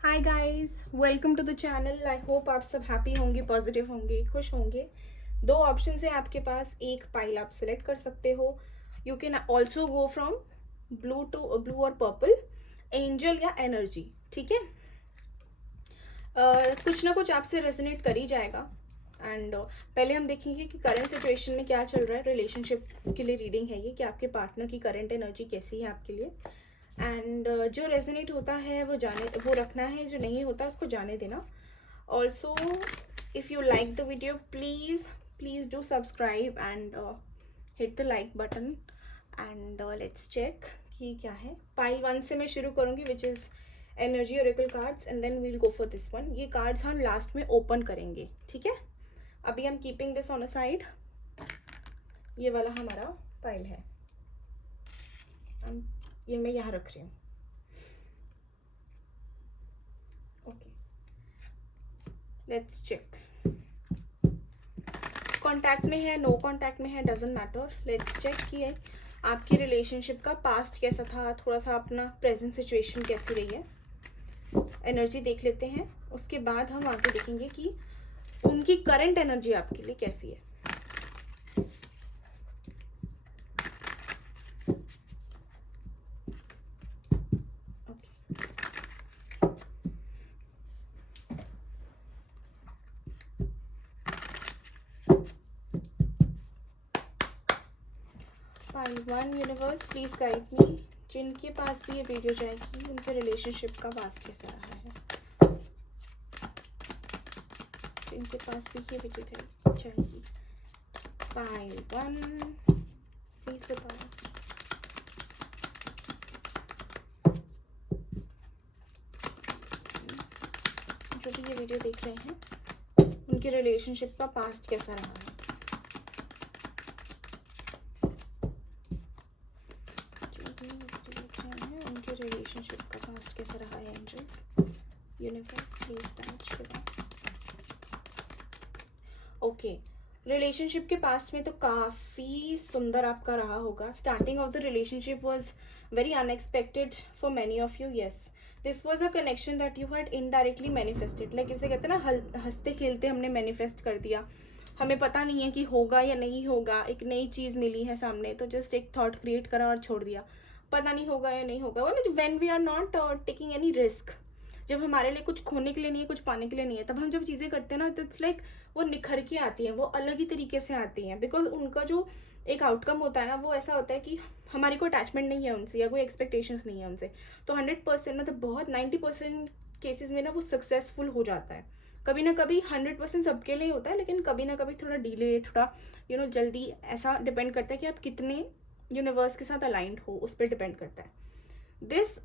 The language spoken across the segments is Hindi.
Hi guys, welcome to the channel. I hope आप सब हैप्पी होंगे, पॉजिटिव होंगे, खुश होंगे। दो ऑप्शन है आपके पास, एक पाइल आप सिलेक्ट कर सकते हो। You can also go from blue और पर्पल, एंजल या एनर्जी। ठीक है। कुछ ना कुछ आपसे रेजोनेट कर ही जाएगा। एंड पहले हम देखेंगे कि करंट सिचुएशन में क्या चल रहा है। रिलेशनशिप के लिए रीडिंग है ये, कि आपके पार्टनर की करंट एनर्जी कैसी है आपके लिए। एंड जो रेजोनेट होता है वो रखना है, जो नहीं होता उसको जाने देना। Also if you like the video, please do subscribe and hit the like button. And let's check कि क्या है। पाइल 1 से मैं शुरू करूँगी, which is energy oracle cards, and then we'll go for this one. ये कार्ड्स हम लास्ट में ओपन करेंगे, ठीक है। अभी हम keeping this on a side. ये वाला हमारा पाइल है, ये मैं यहाँ रख रही हूँ। Okay, let's check. कांटेक्ट में है, नो कांटेक्ट में है, डजेंट मैटर। लेट्स चेक कि आपकी रिलेशनशिप का पास्ट कैसा था, थोड़ा सा अपना प्रेजेंट सिचुएशन कैसी रही है। एनर्जी देख लेते हैं, उसके बाद हम आगे देखेंगे कि उनकी करंट एनर्जी आपके लिए कैसी है। पाइल 1, यूनिवर्स प्लीज गाइड मी। जिनके पास भी ये वीडियो जाएगी, उनके रिलेशनशिप का पास्ट कैसा रहा है। जिनके पास भी ये वीडियो जाएगी, पाइल 1 प्लीज बताओ। जो भी ये वीडियो देख रहे हैं, उनके रिलेशनशिप का पास्ट कैसा रहा है। जो भी वीडियो देख रहे हैं, उनके रिलेशनशिप का पास्ट कैसा रहा है। Angels, universe please guide. Okay, relationship के पास्ट में तो काफ़ी सुंदर आपका रहा होगा। Starting of the relationship was very unexpected for many of you. Yes, this was a connection that you had indirectly manifested. Like इसे कहते हैं ना, हंसते खेलते हमने मैनिफेस्ट कर दिया। हमें पता नहीं है कि होगा या नहीं होगा, एक नई चीज़ मिली है सामने, तो जस्ट एक थॉट क्रिएट करा और छोड़ दिया। पता नहीं होगा या नहीं होगा, when we are not taking any risk. जब हमारे लिए कुछ खोने के लिए नहीं है, कुछ पाने के लिए नहीं है, तब हम जब चीज़ें करते हैं ना, तो इट्स लाइक वो निखर के आती हैं, वो अलग ही तरीके से आती हैं। बिकॉज उनका जो एक आउटकम होता है ना, वो ऐसा होता है कि हमारी कोई अटैचमेंट नहीं है उनसे, या कोई एक्सपेक्टेशंस नहीं है उनसे। तो 100% मतलब बहुत 90% केसेस में ना वो सक्सेसफुल हो जाता है। कभी ना कभी 100% सबके लिए होता है, लेकिन कभी ना कभी थोड़ा डिले, थोड़ा जल्दी, ऐसा डिपेंड करता है कि आप कितने यूनिवर्स के साथ अलाइंड हो, उस पर डिपेंड करता है। This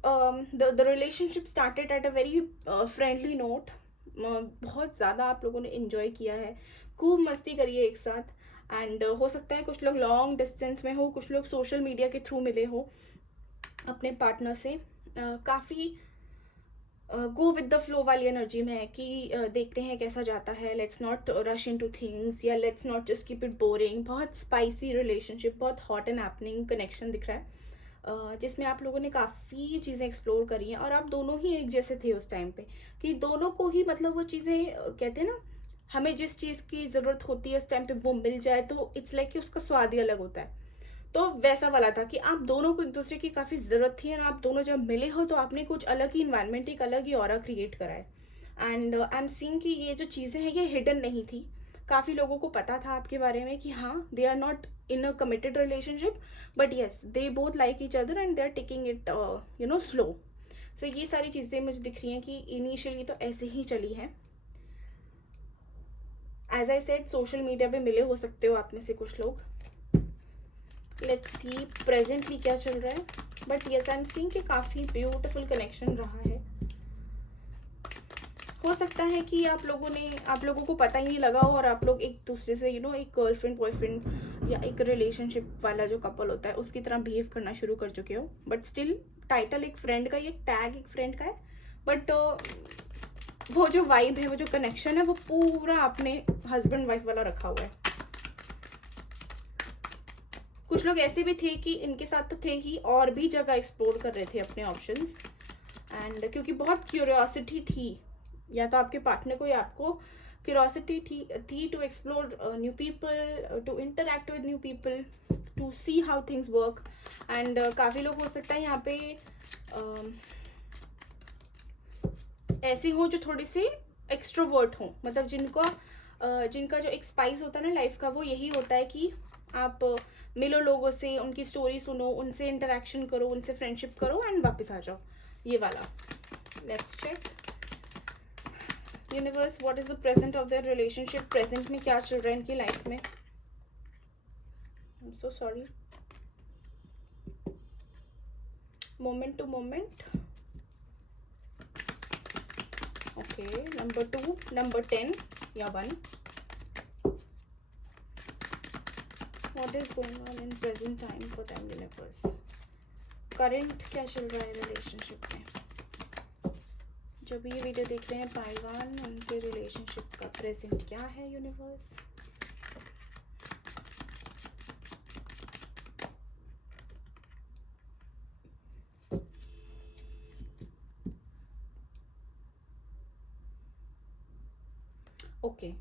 the relationship started at a very friendly note. बहुत ज़्यादा आप लोगों ने इन्जॉय किया है, खूब मस्ती करी है एक साथ। एंड हो सकता है कुछ लोग लॉन्ग डिस्टेंस में हो, कुछ लोग सोशल मीडिया के थ्रू मिले हो अपने पार्टनर से। काफ़ी गो विद द फ्लो वाली एनर्जी में है कि देखते हैं कैसा जाता है। Let's not rush into things, या let's not just keep it boring. बहुत स्पाइसी रिलेशनशिप, बहुत हॉट एंड हैपनिंग कनेक्शन दिख रहा है, जिसमें आप लोगों ने काफ़ी चीज़ें एक्सप्लोर करी हैं। और आप दोनों ही एक जैसे थे उस टाइम पे, कि दोनों को ही मतलब वो चीज़ें कहते हैं ना, हमें जिस चीज़ की ज़रूरत होती है उस टाइम पे वो मिल जाए, तो इट्स लाइक कि उसका स्वाद ही अलग होता है। तो वैसा वाला था कि आप दोनों को एक दूसरे की काफ़ी ज़रूरत थी, और आप दोनों जब मिले हो तो आपने कुछ अलग ही इन्वायरमेंट, एक अलग ही ऑरा क्रिएट करा है। एंड आई एम सीइंग कि ये जो चीज़ें हैं ये हिडन नहीं थी। काफ़ी लोगों को पता था आपके बारे में कि हाँ, they are not in a committed relationship, but yes they both like each other and they are taking it slow. So ये सारी चीज़ें मुझे दिख रही हैं कि इनिशियली तो ऐसे ही चली हैं। As I said, social media पे मिले हो सकते हो आप में से कुछ लोग। लेट्स सी प्रेजेंटली क्या चल रहा है। But yes, I am seeing कि काफ़ी ब्यूटिफुल कनेक्शन रहा है। हो सकता है कि आप लोगों को पता ही नहीं लगा हो, और आप लोग एक दूसरे से एक गर्लफ्रेंड बॉयफ्रेंड या एक रिलेशनशिप वाला जो कपल होता है उसकी तरह बिहेव करना शुरू कर चुके हो। बट स्टिल टाइटल एक फ्रेंड का ही, एक टैग एक फ्रेंड का है। बट वो जो वाइब है, वो जो कनेक्शन है, वो पूरा आपने हस्बैंड वाइफ वाला रखा हुआ है। कुछ लोग ऐसे भी थे कि इनके साथ तो थे ही, और भी जगह एक्सप्लोर कर रहे थे अपने ऑप्शंस। एंड क्योंकि बहुत क्यूरियोसिटी थी, या तो आपके पार्टनर को या आपको क्यूरियोसिटी थी to explore new people, to interact with new people, to see how things work. And काफ़ी लोग हो सकता है यहाँ पे ऐसे हों जो थोड़े से एक्सट्रोवर्ट हों, मतलब जिनका जो एक स्पाइस होता है ना लाइफ का, वो यही होता है कि आप मिलो लोगों से, उनकी स्टोरी सुनो, उनसे इंटरेक्शन करो, उनसे फ्रेंडशिप करो एंड वापस आ जाओ, ये वाला. Let's check universe, what is the present of their relationship. Present में क्या चल रहा है इनकी लाइफ में. I am so sorry. Moment to moment. Okay, number 2, number 10 या 1. What is going on in present time for them universe? Current क्या चल रहा है रिलेशनशिप में. जो भी ये वीडियो देख रहे हैं पाइलवान, उनके रिलेशनशिप का प्रेजेंट क्या है universe. Okay,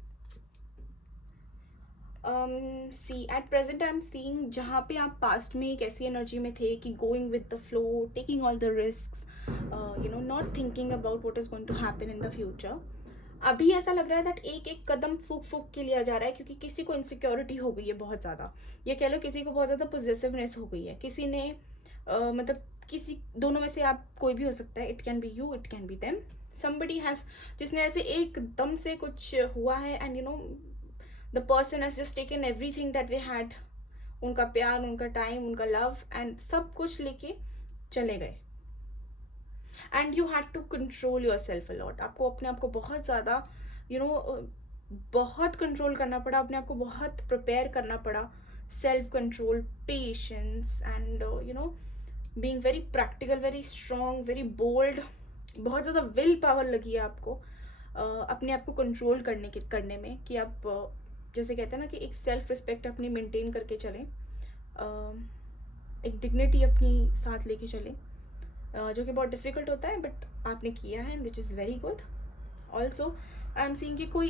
see at present I am seeing, जहाँ पे आप पास्ट में एक ऐसी एनर्जी में थे कि going with the flow, taking all the risk, not thinking about what is going to happen in the future. अभी ऐसा लग रहा है दैट एक एक कदम फूक फूक के लिया जा रहा है, क्योंकि किसी को इनसिक्योरिटी हो गई है बहुत ज़्यादा, ये कह लो किसी को बहुत ज़्यादा पॉजिटिवनेस हो गई है, किसी ने मतलब किसी दोनों में से आप कोई भी हो सकता है, it can be you, it can be them. Somebody has, जिसने ऐसे एकदम से कुछ हुआ है and the person has just taken everything that they had, उनका प्यार, उनका टाइम, उनका लव एंड सब कुछ लेके चले गए. And you had to control yourself a lot. आपको अपने आप को बहुत ज़्यादा बहुत कंट्रोल करना पड़ा, अपने आप को बहुत प्रिपेयर करना पड़ा. Self control, patience and being very practical, very strong, very bold. बहुत ज़्यादा विल पावर लगी है आपको अपने आप को कंट्रोल करने में, कि आप जैसे कहते हैं ना कि एक सेल्फ रिस्पेक्ट अपनी मेंटेन करके चलें, एक डिग्निटी अपनी साथ लेके चलें, जो कि बहुत डिफ़िकल्ट होता है, बट आपने किया है, which is very good. Also I am seeing कि कोई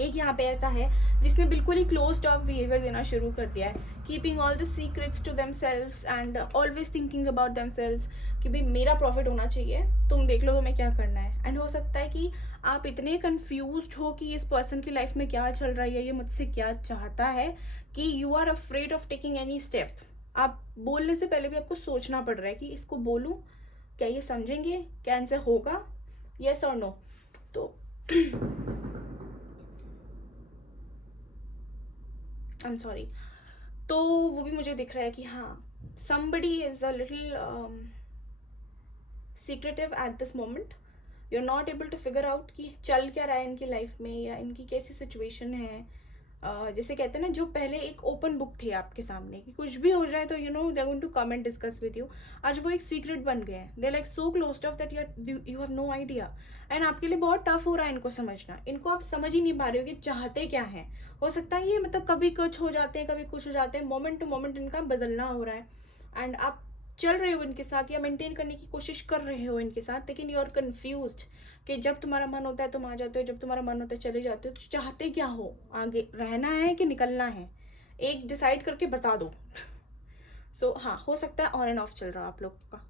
एक यहाँ पे ऐसा है जिसने बिल्कुल ही क्लोज्ड ऑफ बिहेवियर देना शुरू कर दिया है, keeping all the secrets to themselves and always thinking about themselves कि भाई मेरा प्रॉफिट होना चाहिए, तुम देख लो तुम्हें क्या करना है. एंड हो सकता है कि आप इतने कन्फ्यूज्ड हो कि इस पर्सन की लाइफ में क्या चल रहा है, ये मुझसे क्या चाहता है, कि you are afraid of taking any step. आप बोलने से पहले भी आपको सोचना पड़ रहा है कि इसको बोलूँ, क्या ये समझेंगे, क्या इनसे होगा, येस और नो. तो आई एम सॉरी. तो वो भी मुझे दिख रहा है कि हाँ, somebody is a little secretive at this moment. You're not able to figure out कि चल क्या रहा है इनकी लाइफ में, या इनकी कैसी सिचुएशन है. जैसे कहते हैं ना, जो पहले एक ओपन बुक थे आपके सामने कि कुछ भी हो जाए तो they are going to come and discuss with you, आज वो एक सीक्रेट बन गए हैं. They like so closed off that you have no idea. And आपके लिए बहुत टफ हो रहा है इनको समझना. इनको आप समझ ही नहीं पा रहे हो कि चाहते क्या है. हो सकता है ये मतलब कभी कुछ हो जाते हैं, कभी कुछ हो जाते हैं, मोमेंट टू मोमेंट इनका बदलना हो रहा है, एंड आप चल रहे हो इनके साथ या मेंटेन करने की कोशिश कर रहे हो इनके साथ, लेकिन यू आर कन्फ्यूज्ड कि जब तुम्हारा मन होता है तुम आ जाते हो, जब तुम्हारा मन होता है चले जाते हो. तो चाहते क्या हो, आगे रहना है कि निकलना है, एक डिसाइड करके बता दो. सो हाँ, हो सकता है ऑन एंड ऑफ चल रहा है आप लोगों का,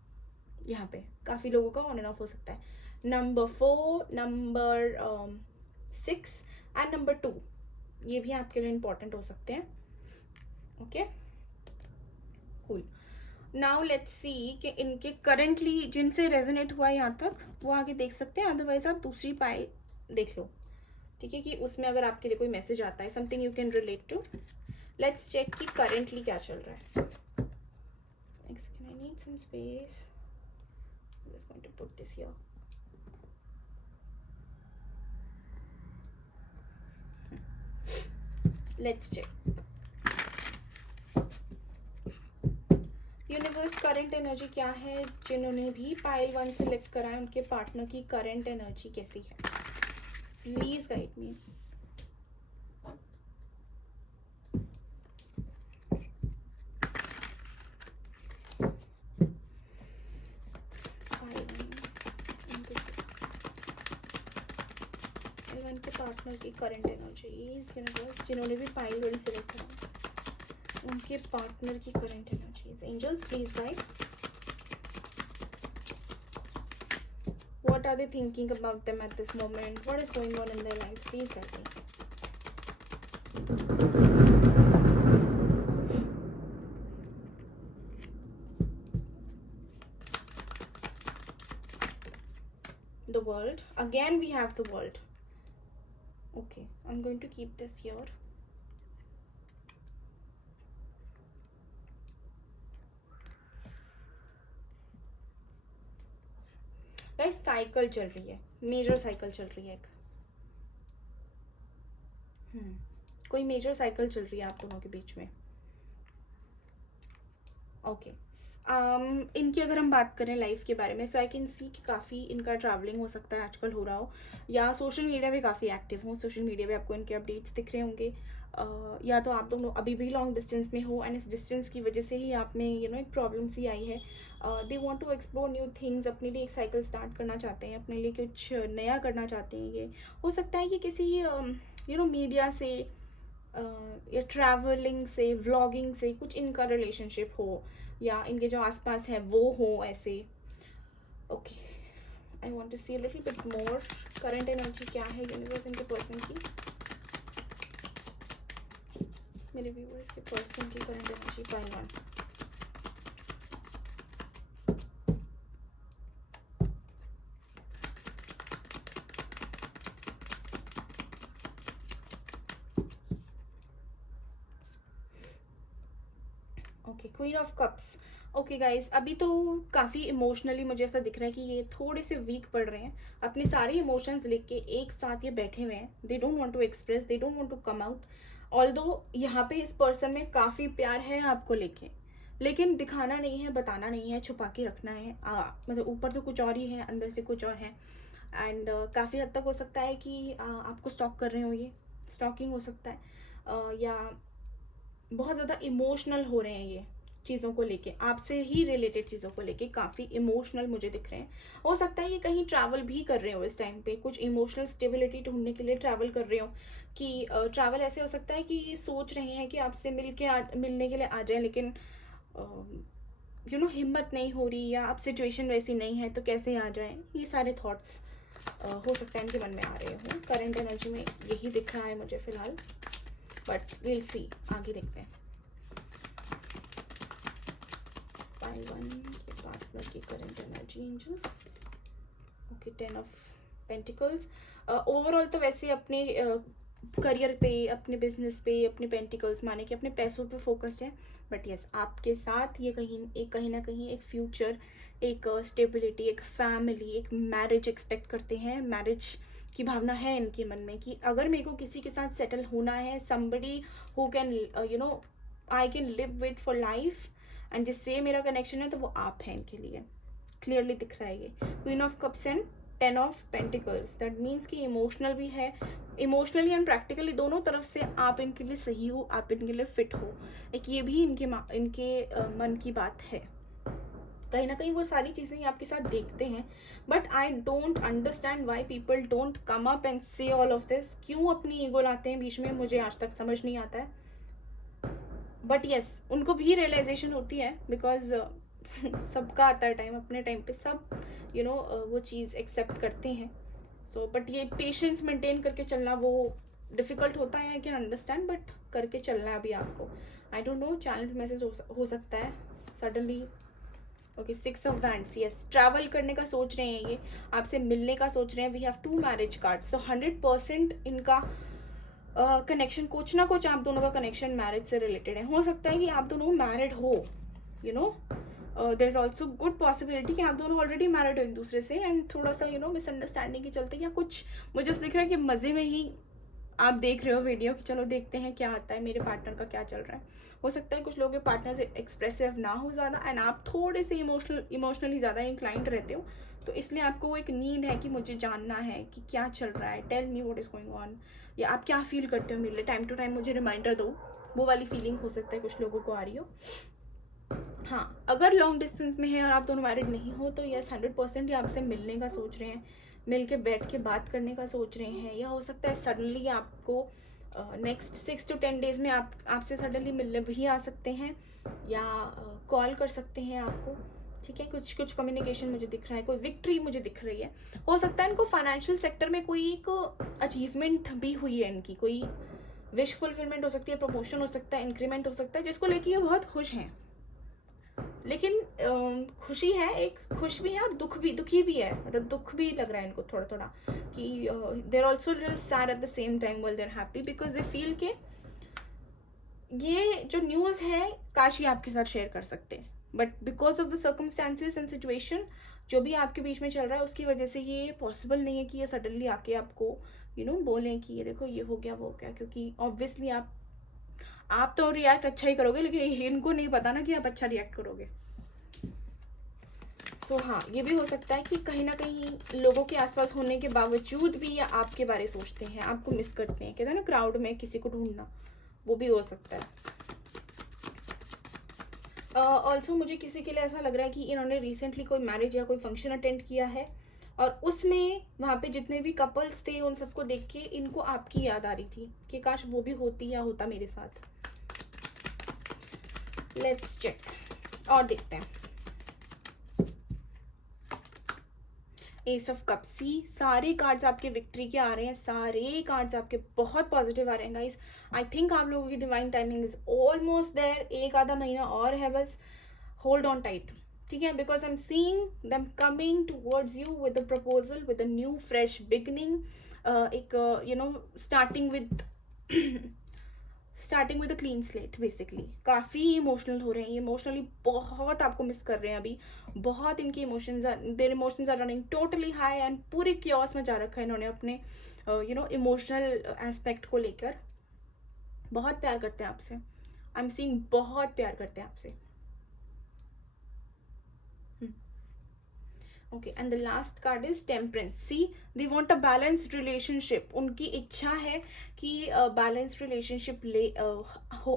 यहाँ पे काफ़ी लोगों का ऑन एंड ऑफ हो सकता है. नंबर 4, नंबर 6 एंड नंबर 2, ये भी आपके लिए इम्पोर्टेंट हो सकते हैं. Okay, cool. Now let's see कि इनके करंटली जिनसे रेजोनेट हुआ है यहाँ तक वो आगे देख सकते हैं, अदरवाइज आप दूसरी पाइल देख लो, ठीक है, कि उसमें अगर आपके लिए कोई मैसेज आता है, something you can relate to. Let's check कि करंटली क्या चल रहा है. I need some space. I am just going to put this here. Let's check universe, current energy क्या है. जिन्होंने भी पाइल 1 सेलेक्ट करा है उनके पार्टनर की करंट एनर्जी कैसी है, प्लीज गाइड मी. पार्टनर की करंट एनर्जीज यूनिवर्स, जिन्होंने भी पाइल वन सिलेक्ट करा उनके पार्टनर की current energies, angels please guide, what are they thinking about them at this moment, what is going on in their lives, please guide me. The world, again we have the world. Okay, I'm going to keep this here. Guys cycle चल रही है, मेजर साइकिल चल रही है एक, कोई मेजर साइकिल चल रही है आप दोनों के बीच में. ओके इनकी अगर हम बात करें लाइफ के बारे में, सो आई कैन सी कि काफ़ी इनका ट्रैवलिंग हो सकता है आजकल हो रहा हो, या सोशल मीडिया पे काफ़ी एक्टिव हो. सोशल मीडिया पे आपको इनके अपडेट्स दिख रहे होंगे, या तो आप दोनों अभी भी लॉन्ग डिस्टेंस में हो एंड इस डिस्टेंस की वजह से ही आप में एक प्रॉब्लम सी आई है. They want to explore new things, अपने लिए एक साइकिल स्टार्ट करना चाहते हैं, अपने लिए कुछ नया करना चाहते हैं. ये हो सकता है कि किसी मीडिया से या ट्रैवलिंग से, व्लॉगिंग से कुछ इनका रिलेशनशिप हो, या इनके जो आसपास है वो हो ऐसे. Okay I want to see a little bit more current energy क्या है यूनिवर्स इनके पर्सन की, मेरे व्यूअर्स के पर्सन की current energy pile one. Okay queen of cups. Okay guys, अभी तो काफ़ी इमोशनली मुझे ऐसा दिख रहा है कि ये थोड़े से वीक पड़ रहे हैं. अपने सारे इमोशंस लेके एक साथ ये बैठे हुए हैं. They don't want to express, they don't want to come out. Although यहाँ पे इस पर्सन में काफ़ी प्यार है आपको लेके, लेकिन दिखाना नहीं है, बताना नहीं है, छुपा के रखना है. मतलब ऊपर तो कुछ और ही है, अंदर से कुछ और है. एंड काफ़ी हद तक हो सकता है कि आपको स्टॉक कर रहे हो, ये स्टॉकिंग हो सकता है, या बहुत ज़्यादा इमोशनल हो रहे हैं ये चीज़ों को लेके, आपसे ही रिलेटेड चीज़ों को लेके काफ़ी इमोशनल मुझे दिख रहे हैं. हो सकता है ये कहीं ट्रैवल भी कर रहे हो इस टाइम पे, कुछ इमोशनल स्टेबिलिटी ढूंढने के लिए ट्रैवल कर रहे हो. कि ट्रैवल ऐसे हो सकता है कि सोच रहे हैं कि आपसे मिलने के लिए आ जाए, लेकिन हिम्मत नहीं हो रही, या अब सिचुएशन वैसी नहीं है तो कैसे आ जाए. ये सारे थॉट्स हो सकता है इनके मन में आ रहे हो. करंट एनर्जी में यही दिख रहा है मुझे फिलहाल, बट विल सी, आगे देखते हैं. पाइल वन के पार्टनर की current energy angels. Okay 10 of pentacles. Overall तो वैसे अपने करियर पे, अपने बिजनेस पे, अपने पेंटिकल्स माने कि अपने पैसों पे फोकस्ड है. बट यस, आपके साथ ये कहीं ना कहीं एक फ्यूचर, एक स्टेबिलिटी, एक फैमिली, एक मैरिज एक्सपेक्ट करते हैं. मैरिज की भावना है इनके मन में कि अगर मेरे को किसी के साथ सेटल होना है, somebody who can I can live with for life, and जिससे मेरा कनेक्शन है तो वो आप हैं इनके लिए. क्लियरली दिख रहा है ये queen of cups and 10 of pentacles. That means कि इमोशनल भी है, इमोशनली एंड प्रैक्टिकली दोनों तरफ से आप इनके लिए सही हो, आप इनके लिए फिट हो. एक ये भी इनके मन की बात है. कहीं ना कहीं वो सारी चीज़ें ही आपके साथ देखते हैं, but I don't understand why people don't come up and से ऑल ऑफ दिस. क्यों अपनी ईगो लाते हैं बीच में, मुझे आज तक समझ नहीं आता है. बट यस, उनको भी रियलाइजेशन होती है, बिकॉज सबका आता है टाइम, अपने टाइम पे सब वो चीज़ एक्सेप्ट करते हैं. सो बट ये पेशेंस मेंटेन करके चलना वो डिफ़िकल्ट होता है, आई कैन अंडरस्टैंड, बट करके चलना है अभी आपको. आई डोंट नो, चैनल मैसेज हो सकता है suddenly. Okay 6 of wands. Yes, travel करने का सोच रहे हैं ये, आपसे मिलने का सोच रहे हैं. We have 2 marriage cards. So 100% इनका कनेक्शन, कुछ ना कुछ आप दोनों का कनेक्शन मैरिज से रिलेटेड है. हो सकता है कि आप दोनों मैरिड हो, there is also good possibility कि आप दोनों ऑलरेडी मैरिड हो एक दूसरे से, एंड थोड़ा सा मिसअंडरस्टैंडिंग के चलते, या कुछ मुझे दिख रहा है कि मज़े में ही आप देख रहे हो वीडियो कि चलो देखते हैं क्या आता है, मेरे पार्टनर का क्या चल रहा है. हो सकता है कुछ लोगों के पार्टनर से एक्सप्रेसिव ना हो ज़्यादा, एंड आप थोड़े से इमोशनली ज़्यादा इंक्लाइंड रहते हो, तो इसलिए आपको वो एक नीड है कि मुझे जानना है कि क्या चल रहा है, tell me what is going on, या आप क्या फील करते हो मेरे लिए, टाइम टू टाइम मुझे रिमाइंडर दो. वो वाली फीलिंग हो सकता है कुछ लोगों को आ रही हो. हाँ, अगर लॉन्ग डिस्टेंस में है और आप दोनों मैरिड नहीं हो तो यस 100% ये आपसे मिलने का सोच रहे हैं, मिल के बैठ के बात करने का सोच रहे हैं, या हो सकता है सडनली आपको नेक्स्ट 6 to 10 डेज़ में आपसे सडनली मिलने भी आ सकते हैं, या कॉल कर सकते हैं आपको। ठीक है, कुछ कुछ कम्युनिकेशन मुझे दिख रहा है, कोई विक्ट्री मुझे दिख रही है। हो सकता है इनको फाइनेंशियल सेक्टर में कोई एक अचीवमेंट भी हुई है, इनकी कोई विश फुलफिलमेंट हो सकती है, प्रमोशन हो सकता है, इंक्रीमेंट हो सकता है, जिसको लेके ये बहुत खुश हैं। लेकिन खुशी है, एक खुश भी है और दुखी भी है, मतलब दुख भी लग रहा है इनको थोड़ा थोड़ा कि they are also sad at the same time while they are happy, because they feel के ये जो न्यूज़ है काश ये आपके साथ शेयर कर सकते हैं, but because of the circumstances and situation जो भी आपके बीच में चल रहा है उसकी वजह से ये पॉसिबल नहीं है कि ये सडनली आके आपको बोलें कि ये देखो ये हो गया वो हो गया, क्योंकि ऑब्वियसली आप तो रिएक्ट अच्छा ही करोगे, लेकिन इनको नहीं पता ना कि आप अच्छा रिएक्ट करोगे। सो हाँ, ये भी हो सकता है कि कहीं ना कहीं लोगों के आसपास होने के बावजूद भी ये आपके बारे सोचते हैं, आपको मिस करते हैं, कहते हैं ना क्राउड में किसी को ढूंढना, वो भी हो सकता है। ऑल्सो मुझे किसी के लिए ऐसा लग रहा है कि इन्होंने रिसेंटली कोई मैरिज या कोई फंक्शन अटेंड किया है और उसमें वहाँ पे जितने भी कपल्स थे उन सबको देख के इनको आपकी याद आ रही थी कि काश वो भी होती या होता मेरे साथ। लेट्स चेक और देखते हैं। एस ऑफ कप, सी सारे कार्ड्स आपके विक्ट्री के आ रहे हैं, सारे कार्ड्स आपके बहुत पॉजिटिव आ रहे हैं गाइस। आई थिंक आप लोगों की divine timing is almost there, एक आधा महीना और है बस, होल्ड ऑन टाइट। ठीक है, because I am seeing them coming towards you with a proposal, with a new fresh beginning, एक starting with a clean slate basically. काफ़ी इमोशनल हो रहे हैं, इमोशनली बहुत आपको मिस कर रहे हैं अभी, बहुत इनके emotions are running totally high and पूरे क्योस में जा रखा है इन्होंने अपने इमोशनल एस्पेक्ट को लेकर। बहुत प्यार करते हैं आपसे, आई एम सीइंग बहुत प्यार करते हैं आपसे। Okay, and the last card is temperance. See they want a balanced relationship, उनकी इच्छा है कि बैलेंस्ड रिलेशनशिप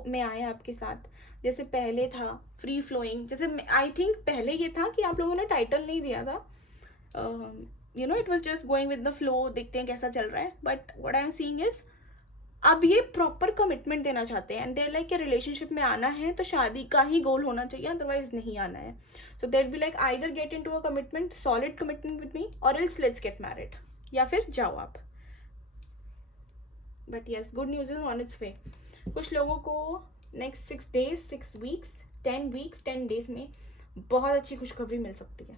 में आए आपके साथ, जैसे पहले था फ्री फ्लोइंग, जैसे आई थिंक पहले ये था कि आप लोगों ने टाइटल नहीं दिया था, it was just going with the flow, देखते हैं कैसा चल रहा है, but what I am seeing is अब ये प्रॉपर कमिटमेंट देना चाहते हैं एंड देर लाइक कि रिलेशनशिप में आना है तो शादी का ही गोल होना चाहिए, अदरवाइज नहीं आना है। So that be like either get into a commitment, solid commitment with me, और एल्स लेट्स गेट मैरिड, या फिर जाओ आप। But yes, good news is on its way. कुछ लोगों को next 6 days, 6 weeks, 10 weeks, 10 days में बहुत अच्छी खुशखबरी मिल सकती है।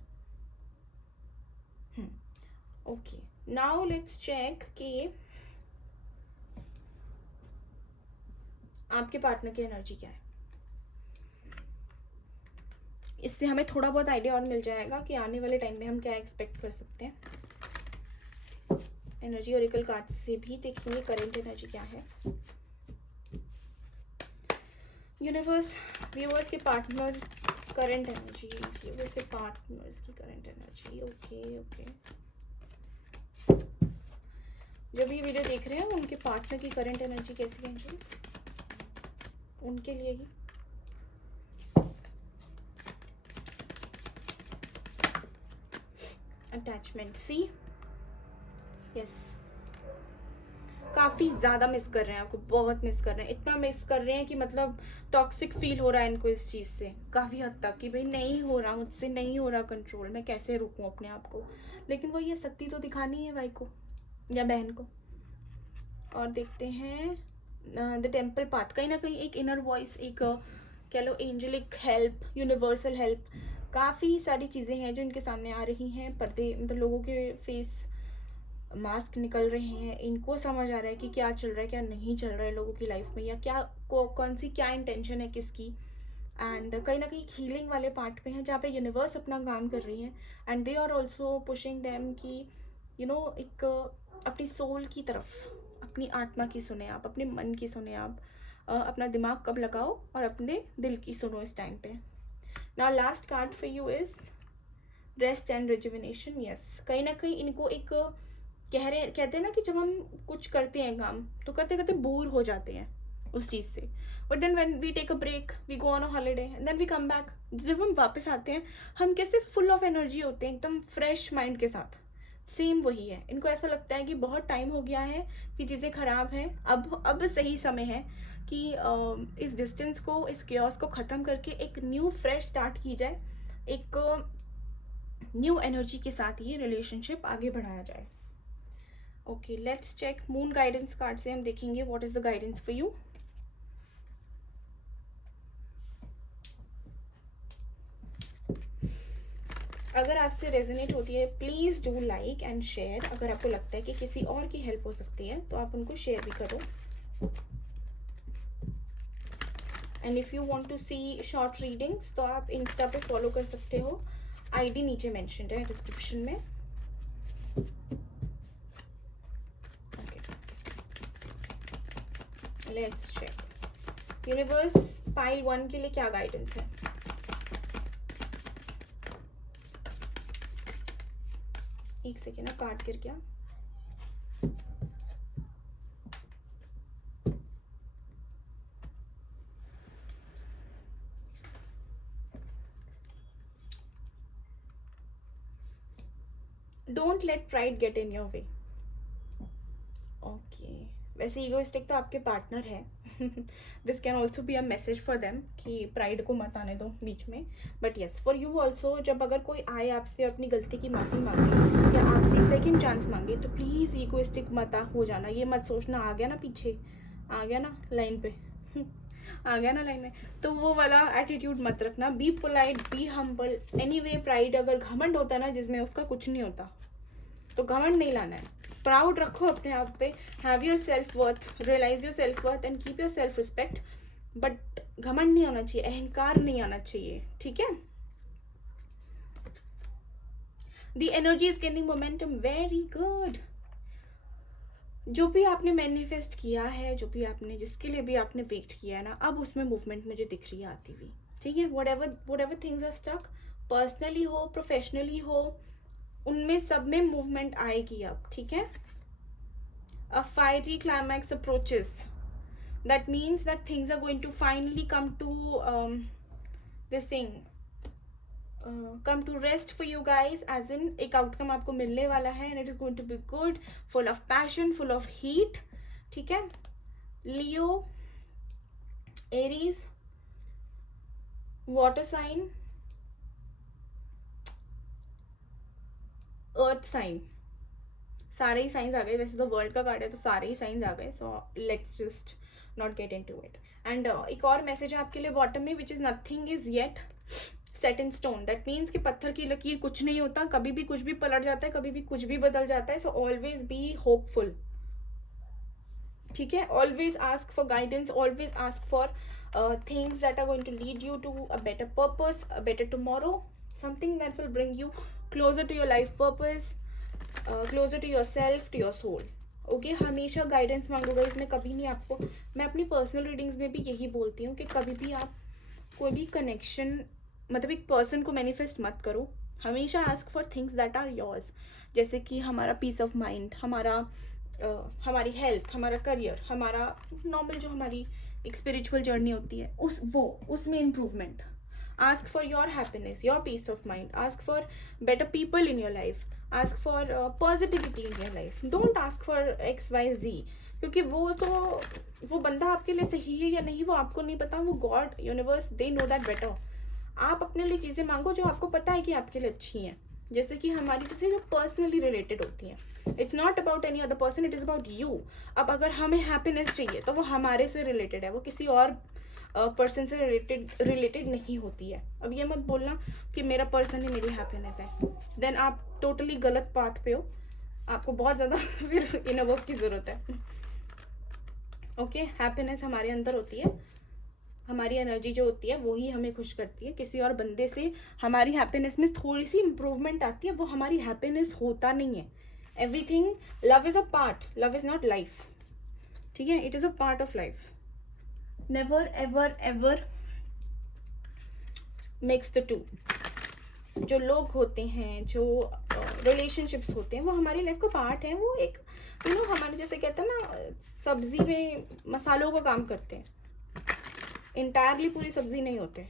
ओके, नाउ लेट्स चेक कि आपके पार्टनर की एनर्जी क्या है। इससे हमें थोड़ा बहुत आइडिया और मिल जाएगा कि आने वाले टाइम में हम क्या एक्सपेक्ट कर सकते हैं। एनर्जी ओरेकल कार्ड से भी देखेंगे करंट एनर्जी क्या है। यूनिवर्स, व्यूअर्स के पार्टनर करंट एनर्जी, व्यूअर्स के पार्टनर्स की करंट एनर्जी। ओके, जो भी वीडियो देख रहे हैं उनके पार्टनर की करंट एनर्जी कैसी है एंजल्स, उनके लिए ही। अटैचमेंट, सी यस, काफ़ी ज़्यादा मिस कर रहे हैं आपको, बहुत मिस कर रहे हैं, इतना मिस कर रहे हैं कि मतलब टॉक्सिक फील हो रहा है इनको इस चीज़ से काफ़ी हद तक कि भाई नहीं हो रहा, मुझसे नहीं हो रहा कंट्रोल, मैं कैसे रोकूं अपने आप को। लेकिन वो ये शक्ति तो दिखानी है भाई को या बहन को। और देखते हैं द टेम्पल पाथ, कहीं ना कहीं एक इनर वॉइस, एक कह लो एंजलिक हेल्प, यूनिवर्सल हेल्प, काफ़ी सारी चीज़ें हैं जो इनके सामने आ रही हैं। पर्दे, मतलब लोगों के फेस मास्क निकल रहे हैं, इनको समझ आ रहा है कि क्या चल रहा है क्या नहीं चल रहा है लोगों की लाइफ में, या क्या कौन सी क्या इंटेंशन है किसकी। एंड कहीं ना कहीं हीलिंग वाले पार्ट पे हैं जहाँ पे यूनिवर्स अपना काम कर रही है and they are also pushing them कि एक अपनी सोल की तरफ, अपनी आत्मा की सुने आप, अपने मन की सुने आप, अपना दिमाग कब लगाओ और अपने दिल की सुनो इस टाइम पे। Now last card for you is rest and rejuvenation. Yes, कहीं ना कहीं इनको एक कहते हैं ना कि जब हम कुछ करते हैं काम तो करते करते बोर हो जाते हैं, उस चीज़ से. But then when we take a break, we go on a holiday and then we come back, जब हम वापस आते हैं हम कैसे फुल ऑफ एनर्जी होते हैं, एकदम फ्रेश माइंड के साथ. सेम वही है, इनको ऐसा लगता है कि बहुत टाइम हो गया है, कि चीज़ें ख़राब हैं, अब सही समय है कि इस डिस्टेंस को, इस क्योस को ख़त्म करके एक न्यू फ्रेश स्टार्ट की जाए, एक न्यू एनर्जी के साथ ये रिलेशनशिप आगे बढ़ाया जाए. Okay, let's check moon guidance card से हम देखेंगे what is the guidance for you. अगर आपसे रेजोनेट होती है please do like and share. अगर आपको लगता है कि किसी और की हेल्प हो सकती है तो आप उनको शेयर भी करो. And if you want to see short readings तो आप इंस्टा पे फॉलो कर सकते हो, आईडी नीचे मेंशन्ड है डिस्क्रिप्शन में. Okay, let's check universe pile 1 के लिए क्या गाइडेंस है. एक सेकेंड ना, कार्ड गिर गया. Don't let pride get in your way. Okay, वैसे ईगोइस्टिक तो आपके पार्टनर है. This can also be a message for them कि प्राइड को मत आने दो बीच में. But yes, for you also, जब अगर कोई आए आपसे अपनी गलती की माफ़ी मांगे या आपसे एक सेकेंड चांस मांगे तो प्लीज़ ईगोइस्टिक मत हो जाना. ये मत सोचना आ गया ना पीछे, आ गया ना लाइन पे, आ गया ना लाइन में, तो वो वाला एटीट्यूड मत रखना. Be polite, be humble. Anyway pride अगर घमंड होता है ना जिसमें, उसका कुछ नहीं होता, तो घमंड नहीं लाना है. प्राउड रखो अपने आप पे. Have your self worth, realise your self worth and keep your self respect. But घमंड नहीं होना चाहिए, अहंकार नहीं आना चाहिए. ठीक है. The energy is gaining momentum. Very good. जो भी आपने मैनिफेस्ट किया है, जो भी आपने, जिसके लिए भी आपने वेट किया है ना, अब उसमें मूवमेंट मुझे दिख रही है आती हुई. ठीक है. Whatever things are stuck, personally हो प्रोफेशनली हो, उनमें सब में मूवमेंट आएगी अब. ठीक है. A fiery climax approaches. That means that things are going to finally come to this thing, come to rest for you guys, as in एक outcome आपको मिलने वाला है and it is going to be good, full of passion, full of heat. ठीक है. Leo, Aries, water sign, earth sign. सारे ही साइंस आ गए. वैसे तो वर्ल्ड का कार्ड है तो सारे ही साइंस आ गए. So let's just not get into it. And एक और मैसेज है आपके लिए बॉटम में, which is nothing is yet set in stone. That means कि पत्थर की लकीर कुछ नहीं होता, कभी भी कुछ भी पलट जाता है, कभी भी कुछ भी बदल जाता है. So always be hopeful. ठीक है. Always ask for guidance, always ask for things that are going to lead you to a better purpose, a better tomorrow, something that will bring you closer to your life purpose, closer to yourself, to your soul. Okay. हमेशा गाइडेंस मांगोगा इसमें, कभी नहीं आपको. मैं अपनी पर्सनल रीडिंग्स में भी यही बोलती हूँ कि कभी भी आप कोई भी कनेक्शन, मतलब एक पर्सन को मैनिफेस्ट मत करो. हमेशा ask for things that are yours. जैसे कि हमारा पीस ऑफ माइंड, हमारी हेल्थ, हमारा करियर, हमारा नॉर्मल जो हमारी एक स्पिरिचुअल जर्नी होती है, उसमें improvement. Ask for your happiness, your peace of mind. Ask for better people in your life. Ask for positivity in your life. Don't ask for XYZ, क्योंकि वो बंदा आपके लिए सही है या नहीं वो आपको नहीं पता. वो God, universe, they know that better. आप अपने लिए चीज़ें मांगो जो आपको पता है कि आपके लिए अच्छी हैं. जैसे कि हमारी चीज़ें जो पर्सनली रिलेटेड होती हैं. It's not about any other person, it is about you. अब अगर हमें हैप्पीनेस चाहिए तो वो हमारे से रिलेटेड है, वो किसी और पर्सन से रिलेटेड नहीं होती है. अब ये मत बोलना कि मेरा पर्सन ही मेरी हैप्पीनेस है, देन आप टोटली गलत पाथ पे हो. आपको बहुत ज़्यादा फिर इनर वर्क की ज़रूरत है. ओके. हैप्पीनेस हमारे अंदर होती है. हमारी एनर्जी जो होती है वो ही हमें खुश करती है. किसी और बंदे से हमारी हैप्पीनेस में थोड़ी सी इम्प्रूवमेंट आती है, वो हमारी हैप्पीनेस होता नहीं है. Everything, love is a part, love is not life. ठीक है. It is a part of life. Never ever ever mix the two. जो लोग होते हैं, जो रिलेशनशिप्स होते हैं, वो हमारी लाइफ का पार्ट है। वो एक हमारे जैसे कहते हैं ना, सब्जी में मसालों का काम करते हैं, इंटायरली पूरी सब्जी नहीं होते।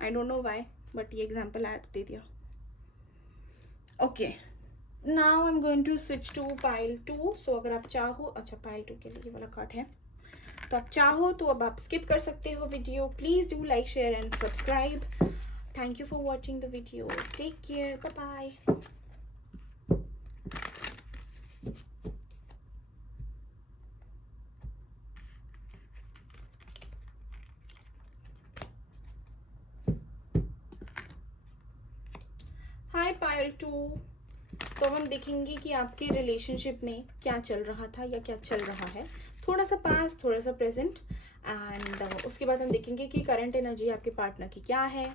I don't know why, but ये एग्जाम्पल ऐड दे दिया। Okay, now I am going to switch to pile 2। So अगर आप चाहो, अच्छा पाइल 2 के लिए ये वाला कार्ड है, तो आप चाहो तो अब आप स्किप कर सकते हो video. Please do like, share and subscribe. Thank you for watching the video. Take care, bye bye. Hi Payal 2। तो हम देखेंगे कि आपके रिलेशनशिप में क्या चल रहा था या क्या चल रहा है, थोड़ा सा पास्ट, थोड़ा सा प्रेजेंट, एंड उसके बाद हम देखेंगे कि करंट एनर्जी आपके पार्टनर की क्या है।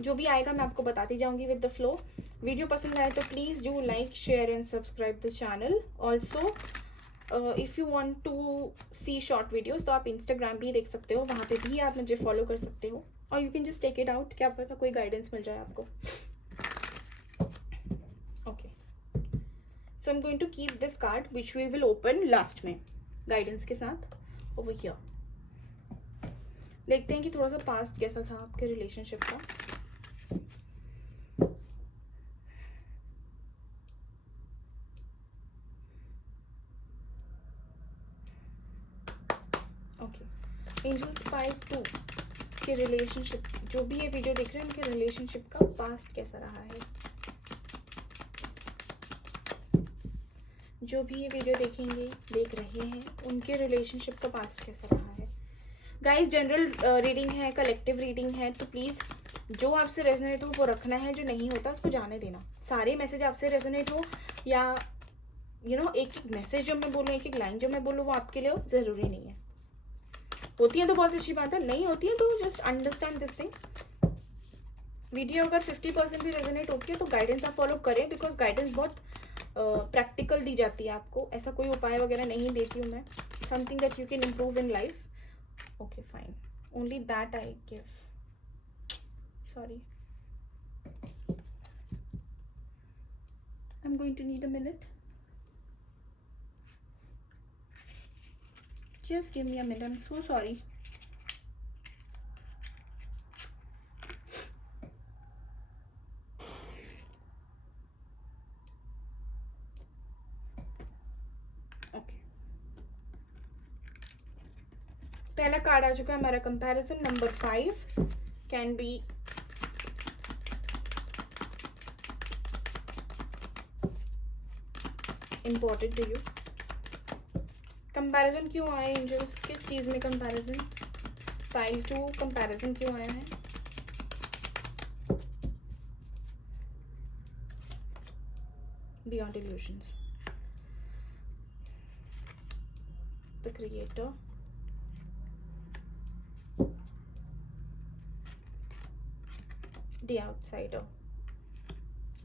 जो भी आएगा मैं आपको बताती जाऊंगी विद द फ्लो। वीडियो पसंद आए तो please do like, share and subscribe the channel. Also if you want to see short videos तो आप इंस्टाग्राम भी देख सकते हो, वहाँ पे भी आप मुझे फॉलो कर सकते हो, और you can just take it out, क्या पता कोई गाइडेंस मिल जाए आपको। Okay, so I am going to keep this card which we will open last में गाइडेंस के साथ ओवर हियर। देखते हैं कि थोड़ा सा पास्ट कैसा था आपके रिलेशनशिप का। ओके, एंजल्स पाइल 2 के रिलेशनशिप, जो भी ये वीडियो देख रहे हैं उनके रिलेशनशिप का पास्ट कैसा रहा है। जो भी ये वीडियो देख रहे हैं उनके रिलेशनशिप का पास्ट कैसा रहा है। गाइस, जनरल रीडिंग है, कलेक्टिव रीडिंग है, तो प्लीज़ जो आपसे रेजोनेट हो वो रखना है, जो नहीं होता उसको जाने देना। सारे मैसेज आपसे रेजोनेट हो या एक एक मैसेज जो मैं बोलूँ, एक एक लाइन जो मैं बोलूँ वो आपके लिए हो, ज़रूरी नहीं है। होती है तो बहुत अच्छी बात है, नहीं होती है तो just understand this thing. Video अगर 50% भी रेजोनेट होती है तो गाइडेंस आप फॉलो करें, बिकॉज गाइडेंस बहुत प्रैक्टिकल दी जाती है आपको, ऐसा कोई उपाय वगैरह नहीं देती हूँ मैं। Something that you can improve in life. Okay, fine. Only that I give. Sorry. I'm going to need a minute. Just give me a minute. I'm so sorry. Okay. पहला कार्ड आ चुका है हमारा comparison number 5 can be important to you. Comparison क्यों आए एंजल्स, किस चीज़ में कंपैरिजन? पाइल 2 कंपैरिजन क्यों आया है? Beyond illusions, the creator, the outsider.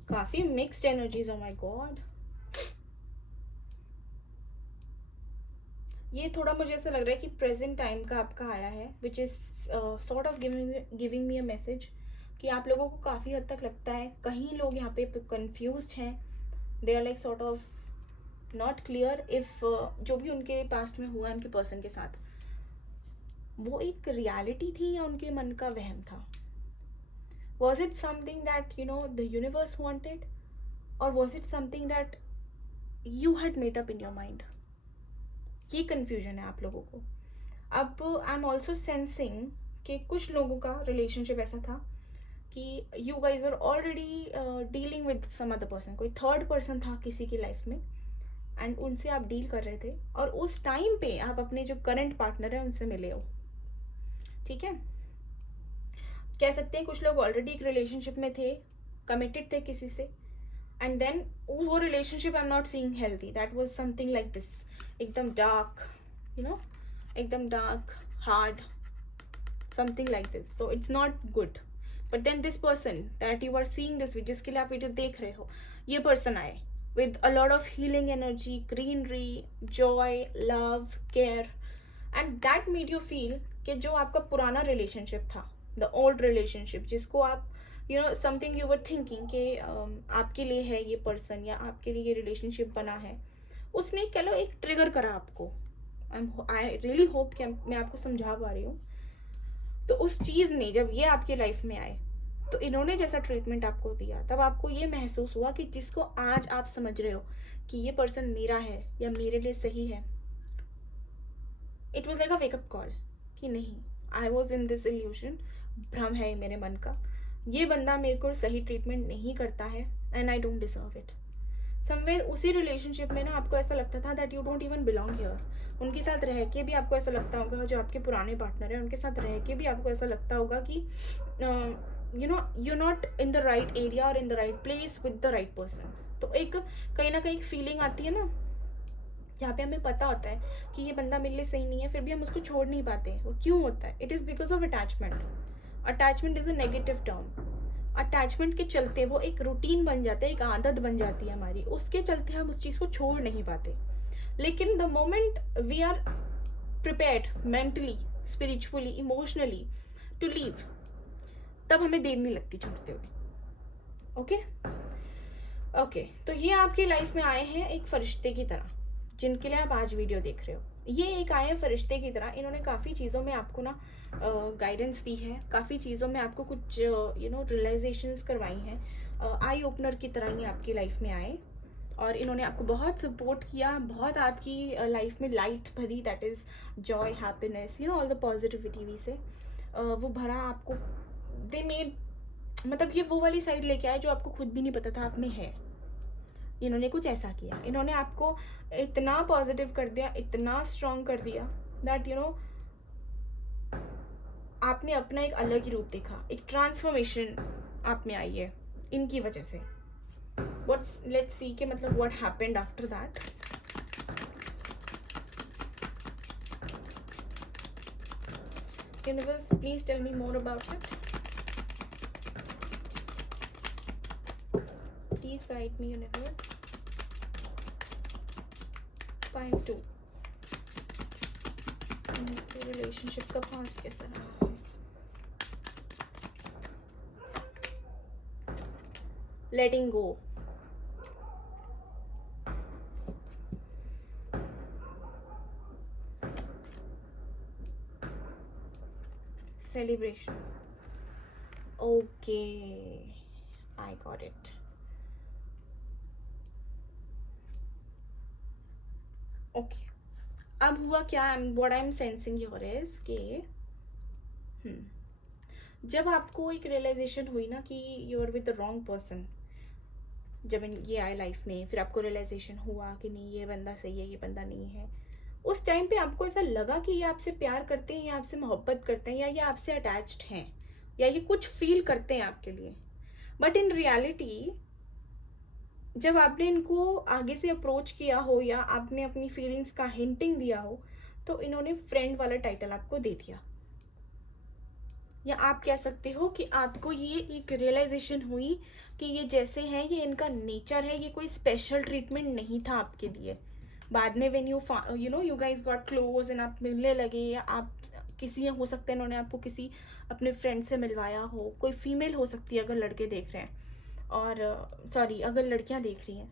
काफी mixed energies, oh my god. ये थोड़ा मुझे ऐसा लग रहा है कि प्रेजेंट टाइम का आपका आया है, which is sort of giving me a message कि आप लोगों को काफ़ी हद तक लगता है, कहीं लोग यहाँ पे कंफ्यूज्ड हैं, they are like sort of not clear if जो भी उनके पास्ट में हुआ उनके पर्सन के साथ, वो एक रियलिटी थी या उनके मन का वहम था। Was it something that the universe wanted, or was it something that you had made up in your mind? ये confusion है आप लोगों को। अब आई एम ऑल्सो सेंसिंग कि कुछ लोगों का रिलेशनशिप ऐसा था कि you guys were already dealing with some other person, कोई थर्ड पर्सन था किसी की लाइफ में, एंड उनसे आप डील कर रहे थे, और उस टाइम पे आप अपने जो करंट पार्टनर है उनसे मिले हो। ठीक है, कह सकते हैं कुछ लोग ऑलरेडी एक रिलेशनशिप में थे, कमिटेड थे किसी से, एंड देन वो relationship I am not seeing healthy, that was something like this, एकदम डार्क, एकदम dark, hard, something like this, so it's not good. But then this person that you are seeing this, जिसके लिए आप वीडियो देख रहे हो, ये पर्सन आए with a lot of healing energy, greenery, joy, love, care, and that made you feel कि जो आपका पुराना रिलेशनशिप था, द ओल्ड रिलेशनशिप, जिसको आप you know something you were thinking कि आपके लिए है ये पर्सन या आपके लिए ये रिलेशनशिप बना है, उसने कह लो एक ट्रिगर करा आपको। आई रियली होप कि मैं आपको समझा पा रही हूँ। तो उस चीज़ ने जब ये आपके लाइफ में आए, तो इन्होंने जैसा ट्रीटमेंट आपको दिया, तब आपको ये महसूस हुआ कि जिसको आज आप समझ रहे हो कि ये पर्सन मेरा है या मेरे लिए सही है, it was like a wake up call कि नहीं, I was in this evolution, भ्रम है मेरे मन का, ये बंदा मेरे को सही ट्रीटमेंट नहीं करता है and I don't deserve it. Somewhere उसी रिलेशनशिप में ना आपको ऐसा लगता था that you don't even belong here. उनके साथ रह के भी आपको ऐसा लगता होगा, जो आपके पुराने पार्टनर हैं उनके साथ रह के भी आपको ऐसा लगता होगा कि you know you not in the right area और in the right place with the right person. तो एक कहीं ना कहीं फीलिंग आती है ना, जहाँ पे हमें पता होता है कि ये बंदा मेरे लिए सही नहीं है, फिर भी हम उसको छोड़ नहीं पाते। वो क्यों होता है? It is because of attachment. Attachment is a negative term. Attachment के चलते वो एक रूटीन बन जाता है, एक आदत बन जाती है हमारी, उसके चलते हम उस चीज़ को छोड़ नहीं पाते। लेकिन the moment we are prepared mentally, spiritually, emotionally to leave, तब हमें देर नहीं लगती छोड़ते हुए। ओके ओके, तो ये आपकी लाइफ में आए हैं एक फरिश्ते की तरह, जिनके लिए आप आज वीडियो देख रहे हो। ये एक आए हैं फरिश्ते की तरह। इन्होंने काफ़ी चीज़ों में आपको ना गाइडेंस दी है, काफ़ी चीज़ों में आपको कुछ यू नो रियलाइजेशंस करवाई हैं। आई ओपनर की तरह ये आपकी लाइफ में आए और इन्होंने आपको बहुत सपोर्ट किया, बहुत आपकी लाइफ में लाइट भरी, that is joy, happiness, you know all the positivity we से वो भरा आपको। दे मेड, मतलब ये वो वाली साइड लेके आए जो आपको खुद भी नहीं पता था आप में है। इन्होंने कुछ ऐसा किया, इन्होंने आपको इतना पॉजिटिव कर दिया, इतना स्ट्रॉन्ग कर दिया दैट यू नो आपने अपना एक अलग ही रूप देखा, एक ट्रांसफॉर्मेशन आप में आई है इनकी वजह से। लेट्स सी कि मतलब what happened after that. Universe, please tell me more about it. Please guide me universe. Point 2, relationship का पास्ट कैसा रहा? लेटिंग गो, celebration. Okay, I got it. Okay, अब हुआ क्या? what I'm sensing here is कि जब आपको एक रियलाइजेशन हुई ना कि you are with the wrong person, जब ये आए लाइफ में, फिर आपको रियलाइजेशन हुआ कि नहीं ये बंदा सही है, ये बंदा नहीं है, उस टाइम पे आपको ऐसा लगा कि ये आपसे प्यार करते हैं या आपसे मोहब्बत करते हैं या ये आपसे अटैच्ड हैं या ये कुछ फील करते हैं आपके लिए। बट इन रियलिटी जब आपने इनको आगे से अप्रोच किया हो या आपने अपनी फीलिंग्स का हिंटिंग दिया हो, तो इन्होंने फ्रेंड वाला टाइटल आपको दे दिया। या आप कह सकते हो कि आपको ये एक रियलाइजेशन हुई कि ये जैसे हैं, ये इनका नेचर है, ये कोई स्पेशल ट्रीटमेंट नहीं था आपके लिए। बाद में when you know you guys got close and आप मिलने लगे, या आप किसी हो सकते हैं इन्होंने आपको किसी अपने फ्रेंड से मिलवाया हो, कोई फीमेल हो सकती है अगर लड़के देख रहे हैं, और सॉरी अगर लड़कियां देख रही हैं,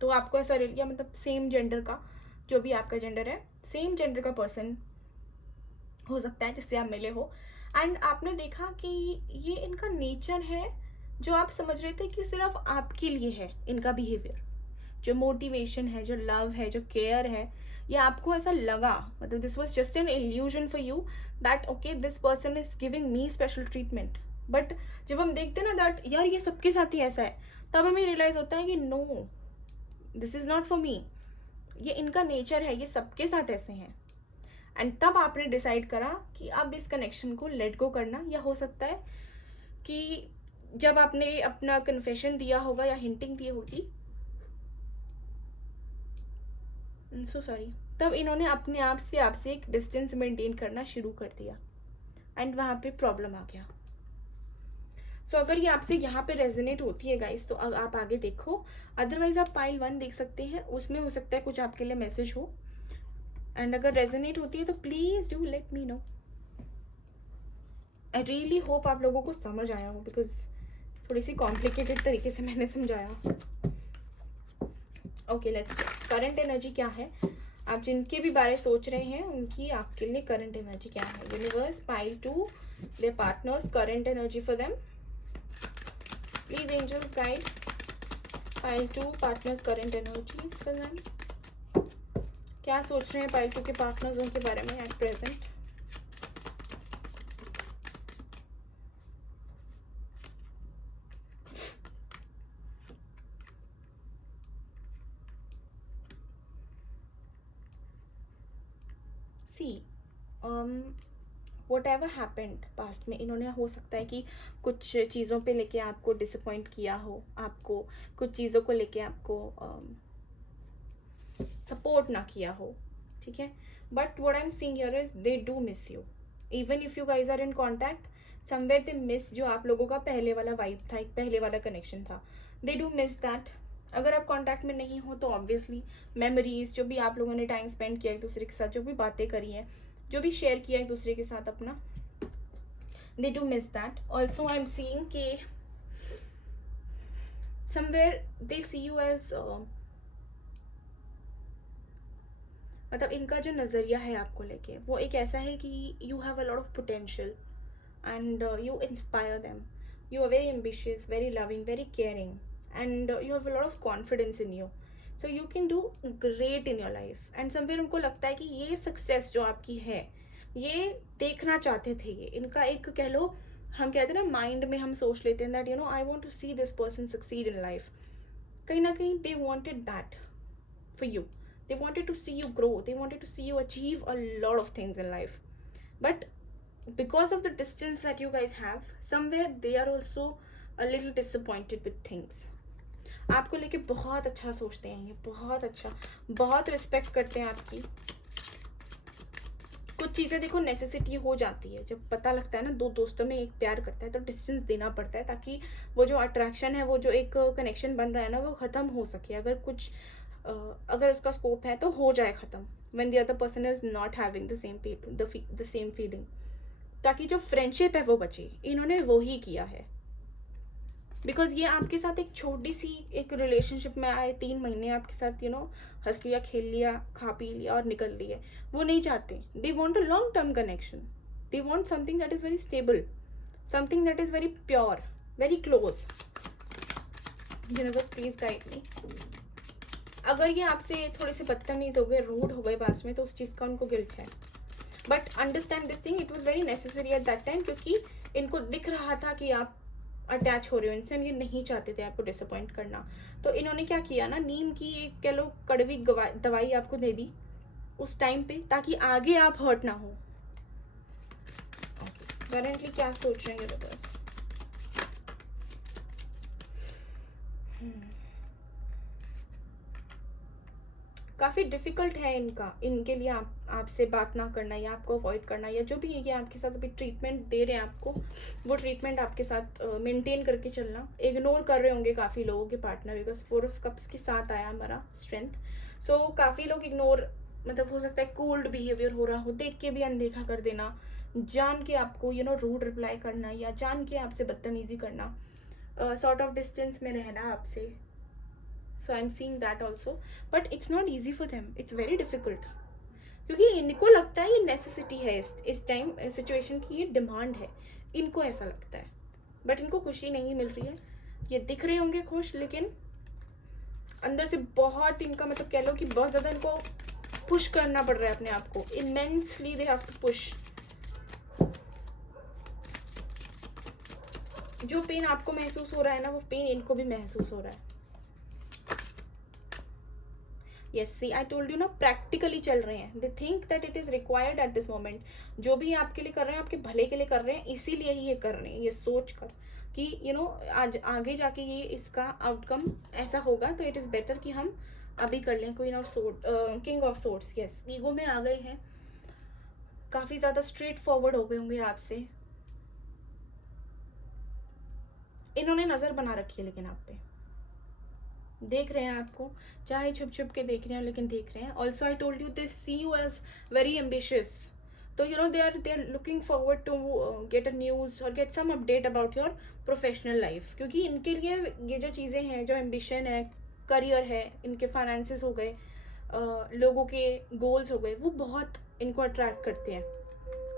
तो आपको ऐसा या मतलब सेम जेंडर का, जो भी आपका जेंडर है, सेम जेंडर का पर्सन हो सकता है जिससे आप मिले हो, एंड आपने देखा कि ये इनका नेचर है जो आप समझ रहे थे कि सिर्फ आपके लिए है। इनका बिहेवियर, जो मोटिवेशन है, जो लव है, जो केयर है, ये आपको ऐसा लगा, मतलब this was just an illusion for you that okay this person is giving me special treatment. But जब हम देखते हैं ना दैट यार ये सबके साथ ही ऐसा है, तब हमें रियलाइज होता है कि no, this is not for me, ये इनका नेचर है, ये सबके साथ ऐसे हैं। एंड तब आपने डिसाइड करा कि अब इस कनेक्शन को लेट गो करना, या हो सकता है कि जब आपने अपना कन्फेशन दिया होगा या हिंटिंग दी होगी, सो सॉरी, तब इन्होंने अपने आप से आपसे एक डिस्टेंस मेंटेन करना शुरू कर दिया एंड वहाँ पे प्रॉब्लम आ गया। सो अगर ये आपसे यहाँ पे रेजोनेट होती है गाइस, तो आप आगे देखो, अदरवाइज आप पाइल 1 देख सकते हैं, उसमें हो सकता है कुछ आपके लिए मैसेज हो, एंड अगर रेजोनेट होती है तो please do let me know. I really hope आप लोगों को समझ आया हो, बिकॉज थोड़ी सी कॉम्प्लिकेटेड तरीके से मैंने समझाया. ओके, लेट्स करंट एनर्जी क्या है. आप जिनके भी बारे सोच रहे हैं उनकी आपके लिए करंट एनर्जी क्या है. Universe, pile 2, their partners, current energy for them. Please angels guide. Pile 2 partners, current energies for them. क्या सोच रहे हैं पाइल 2 के पार्टनर्स उनके बारे में at present. See, whatever happened past में, इन्होंने हो सकता है कि कुछ चीज़ों पे लेके आपको डिसअपॉइंट किया हो, आपको कुछ चीज़ों को लेके आपको सपोर्ट ना किया हो, ठीक है. But what I am seeing here is they do miss you. Even if you guys are in contact, somewhere they miss जो आप लोगों का पहले वाला वाइब था, एक पहले वाला कनेक्शन था. दे डू मिस दैट. अगर आप कॉन्टैक्ट में नहीं हो तो ऑब्वियसली मेमोरीज, जो भी आप लोगों ने टाइम स्पेंड किया एक दूसरे के साथ, जो भी बातें करी हैं, जो भी शेयर किया एक दूसरे के साथ अपना, they do miss that. Also I'm seeing कि somewhere they see you as मतलब इनका जो नज़रिया है आपको लेके वो एक ऐसा है कि you have a lot of potential and you inspire them. You are very ambitious, very loving, very caring, and you have a lot of confidence in you. So you can do great in your life. And somewhere उनको लगता है कि ये सक्सेस जो आपकी है ये देखना चाहते थे. ये इनका एक कह लो, हम कहते हैं ना माइंड में हम सोच लेते हैं that you know I want to see this person succeed in life. कहीं ना कहीं they wanted that for you. They wanted to see you grow. They wanted to see you achieve a lot of things in life. But because of the distance that you guys have, somewhere they are also a little disappointed with things. आपको लेके बहुत अच्छा सोचते हैं ये, बहुत अच्छा, बहुत रिस्पेक्ट करते हैं आपकी. कुछ चीज़ें देखो नेसेसिटी हो जाती है, जब पता लगता है ना दो दोस्तों में एक प्यार करता है तो डिस्टेंस देना पड़ता है ताकि वो जो अट्रैक्शन है, वो जो एक कनेक्शन बन रहा है ना, वो ख़त्म हो सके. अगर कुछ अगर उसका स्कोप है तो हो जाए ख़त्म. When the other person is not having the same feeling, ताकि जो फ्रेंडशिप है वो बचे. इन्होंने वो ही किया है. बिकॉज ये आपके साथ एक छोटी सी एक रिलेशनशिप में आए, 3 महीने आपके साथ हंस लिया, खेल लिया, खा पी लिया और निकल लिए. वो नहीं चाहते. They want a long term connection. They want something that is very stable, something that is very pure, very close. Universe please guide मी. अगर ये आपसे थोड़े से बदतमीज हो गए, रूड हो गए पास में, तो उस चीज़ का उनको गिल्ट है. But understand this thing, it was very necessary at that time, क्योंकि इनको दिख रहा था कि आप अटैच हो रहे हो इनसे. ये नहीं चाहते थे आपको डिसअपॉइंट करना. तो इन्होंने क्या किया ना, नीम की एक कह लो कड़वी दवाई आपको दे दी उस टाइम पे, ताकि आगे आप हर्ट ना हो. करेंटली क्या सोच रहे हैं ये बस. काफ़ी डिफ़िकल्ट है इनके लिए आपसे बात ना करना, या आपको अवॉइड करना, या जो भी ये आपके साथ अभी ट्रीटमेंट दे रहे हैं आपको, वो ट्रीटमेंट आपके साथ मेंटेन करके चलना. इग्नोर कर रहे होंगे काफ़ी लोगों के पार्टनर, बिकॉज 4 ऑफ कप्स के साथ आया हमारा स्ट्रेंथ. सो काफ़ी लोग इग्नोर, मतलब हो सकता है कोल्ड बिहेवियर हो रहा हो, देख के भी अनदेखा कर देना, जान के आपको रूड रिप्लाई करना, या जान के आपसे बदतमीजी करना, सॉर्ट ऑफ डिस्टेंस में रहना आपसे. So I'm seeing that also, but it's not easy for them. It's very difficult. क्योंकि इनको लगता है ये नेसेसिटी है इस टाइम सिचुएशन की, ये डिमांड है. इनको ऐसा लगता है, बट इनको खुशी नहीं मिल रही है. ये दिख रहे होंगे खुश, लेकिन अंदर से बहुत इनका मतलब कह लो कि बहुत ज़्यादा इनको पुश करना पड़ रहा है अपने आप को. Immensely they have to push. जो पेन आपको महसूस हो रहा है ना, वो पेन इनको भी महसूस हो रहा है. Yes, see I told you ना, प्रैक्टिकली चल रहे हैं. They think that it is required at this moment. जो भी आपके लिए कर रहे हैं आपके भले के लिए कर रहे हैं, इसीलिए ही ये कर रहे हैं, ये सोच कर कि आज आगे जाके ये इसका आउटकम ऐसा होगा, तो इट इज़ बेटर कि हम अभी कर लें. Queen of sword, king of swords, yes, ego में आ गए हैं, काफ़ी ज़्यादा स्ट्रेट फॉरवर्ड हो गए होंगे आपसे. इन्होंने नज़र बना रखी है लेकिन आप पे, देख रहे हैं आपको, चाहे छुप छुप के देख रहे हैं, लेकिन देख रहे हैं. Also I told you, they see you as very ambitious, तो they are looking forward to get a news और get some update about your professional life, क्योंकि इनके लिए ये जो चीज़ें हैं, जो एम्बिशन है, करियर है, इनके फाइनेंसेस हो गए, लोगों के गोल्स हो गए, वो बहुत इनको अट्रैक्ट करते हैं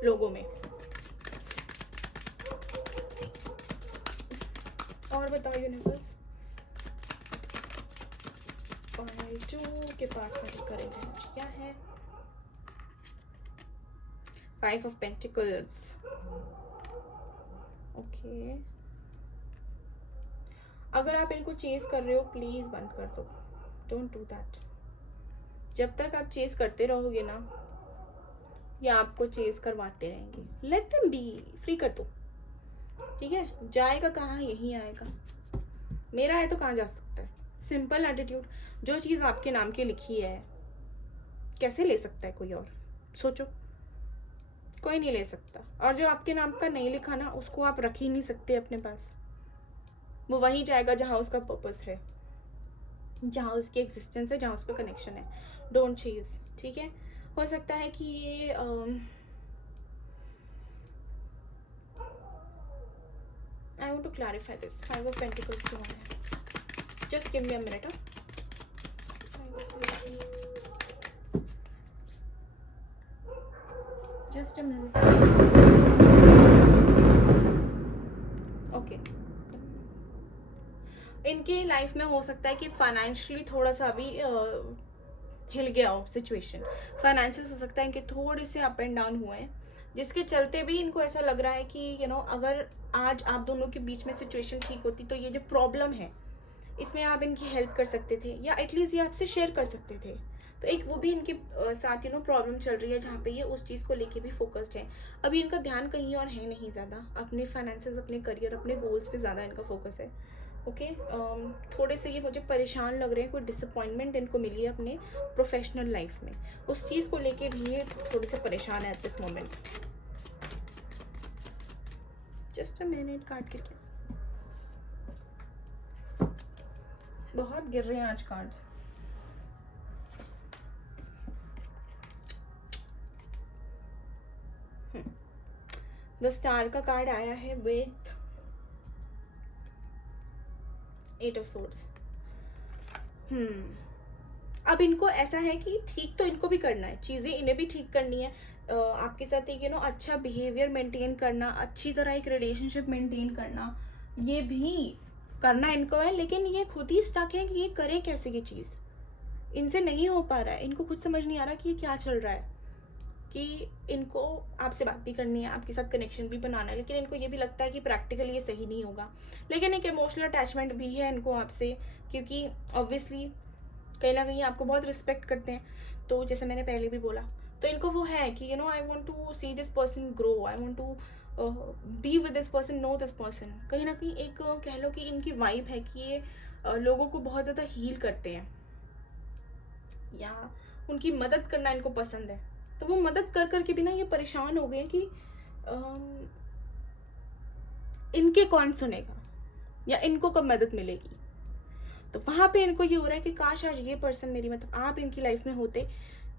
लोगों में। और बताओ यूनिवर्स, 2 के पास में करेंट एनर्जी क्या है? 5 ऑफ पेंटिकल्स। ओके, अगर आप इनको चेज कर रहे हो, प्लीज़ बंद कर दो, डोंट डू दैट। जब तक आप चेज करते रहोगे ना, ये आपको चेज करवाते रहेंगे। लेट देम बी, फ्री कर दो, ठीक है? जाएगा कहाँ? यहीं आएगा। मेरा है तो कहाँ जा सकता है? Simple attitude. जो चीज़ आपके नाम की लिखी है, कैसे ले सकता है कोई और? सोचो, कोई नहीं ले सकता। और जो आपके नाम का नहीं लिखा ना, उसको आप रख ही नहीं सकते अपने पास। वो वहीं जाएगा जहाँ उसका पर्पस है, जहाँ उसकी एग्जिस्टेंस है, जहाँ उसका कनेक्शन है। डोंट चीज, ठीक है? हो सकता है कि ये I want to clarify this. 5 of pentacles क्यों है? Just give me a minute. Just a minute. Okay, इनकी लाइफ में हो सकता है कि फाइनेंशियली थोड़ा सा अभी हिल गया हो सिचुएशन। फाइनेंसेस हो सकता है इनके थोड़े से अप एंड डाउन हुए हैं, जिसके चलते भी इनको ऐसा लग रहा है कि अगर आज आप दोनों के बीच में सिचुएशन ठीक होती, तो ये जो प्रॉब्लम है, इसमें आप इनकी हेल्प कर सकते थे, या एटलीस्ट ये आपसे शेयर कर सकते थे। तो एक वो भी इनके साथ प्रॉब्लम चल रही है, जहाँ पे ये उस चीज़ को लेके भी फोकस्ड है। अभी इनका ध्यान कहीं और है नहीं ज़्यादा, अपने फाइनेंसेस, अपने करियर, अपने गोल्स पे ज़्यादा इनका फोकस है। ओके, थोड़े से ये मुझे परेशान लग रहे हैं, कोई डिसअपॉइंटमेंट इनको मिली है अपने प्रोफेशनल लाइफ में, उस चीज़ को लेके भी ये थोड़े से परेशान है eight this moment. Just a minute, card गिर गया। बहुत गिर रहे हैं आज कार्ड्स। द स्टार का कार्ड आया है विथ 8 ऑफ सोर्ड्स। अब इनको ऐसा है कि ठीक तो इनको भी करना है, चीज़ें इन्हें भी ठीक करनी है। आपके साथ एक अच्छा बिहेवियर मेंटेन करना, अच्छी तरह एक रिलेशनशिप मेंटेन करना, ये भी करना इनको है। लेकिन ये खुद ही स्टक है कि ये करें कैसे ये चीज़, इनसे नहीं हो पा रहा है। इनको खुद समझ नहीं आ रहा कि ये क्या चल रहा है, कि इनको आपसे बात भी करनी है, आपके साथ कनेक्शन भी बनाना है, लेकिन इनको ये भी लगता है कि प्रैक्टिकली ये सही नहीं होगा। लेकिन एक इमोशनल अटैचमेंट भी है इनको आपसे, क्योंकि ऑब्वियसली कहीं ना कहीं आपको बहुत रिस्पेक्ट करते हैं। तो जैसे मैंने पहले भी बोला, तो इनको वो है कि I want to see this person grow, I want to be with this person, no this person. कहीं ना कहीं एक कह लो कि इनकी वाइब है कि ये लोगों को बहुत ज़्यादा हील करते हैं, या उनकी मदद करना इनको पसंद है। तो वो मदद कर करके भी ना ये परेशान हो गए कि इनके कौन सुनेगा, या इनको कब मदद मिलेगी। तो वहाँ पे इनको ये हो रहा है कि काश आज ये पर्सन मेरी, मतलब आप इनकी लाइफ में होते,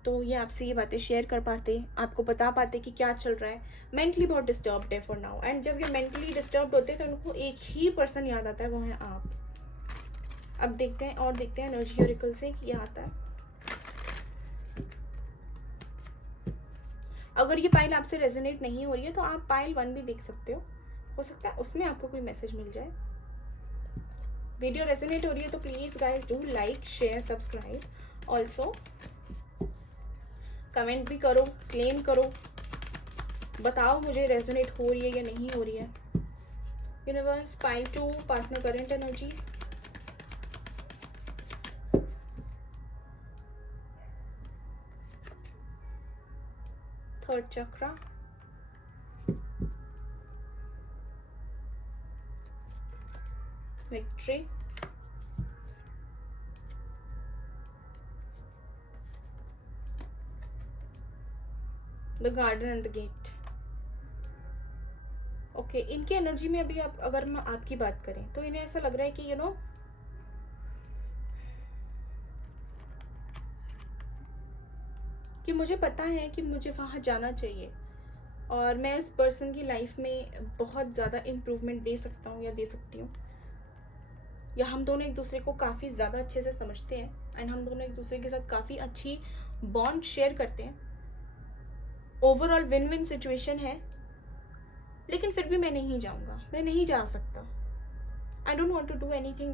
तो ये आपसे ये बातें शेयर कर पाते, आपको बता पाते कि क्या चल रहा है। मेंटली बहुत डिस्टर्ब्ड है फॉर नाउ, एंड जब ये मेंटली डिस्टर्ब्ड होते हैं तो उनको एक ही पर्सन याद आता है, वो है आप। अब देखते हैं और देखते हैं एनर्जी ओरेकल से क्या आता है। अगर ये पाइल आपसे रेजोनेट नहीं हो रही है तो आप पाइल 1 भी देख सकते हो सकता है उसमें आपको कोई मैसेज मिल जाए। वीडियो रेजोनेट हो रही है तो please guys do like, share, subscribe. Also comment भी करो, क्लेम करो, बताओ मुझे रेजोनेट हो रही है या नहीं हो रही है। Universe, pile 2, partner current energies. Third chakra, victory, the garden and the gate. Okay, इनकी एनर्जी में अभी आप, अगर मैं आपकी बात करें तो इन्हें ऐसा लग रहा है कि कि मुझे पता है कि मुझे वहाँ जाना चाहिए, और मैं इस पर्सन की लाइफ में बहुत ज़्यादा इम्प्रूवमेंट दे सकता हूँ या दे सकती हूँ, या हम दोनों एक दूसरे को काफ़ी ज़्यादा अच्छे से समझते हैं एंड हम दोनों एक दूसरे के साथ काफ़ी अच्छी बॉन्ड शेयर करते हैं। ओवरऑल विन विन सिचुएशन है, लेकिन फिर भी मैं नहीं जाऊँगा, मैं नहीं जा सकता। I don't want to do anything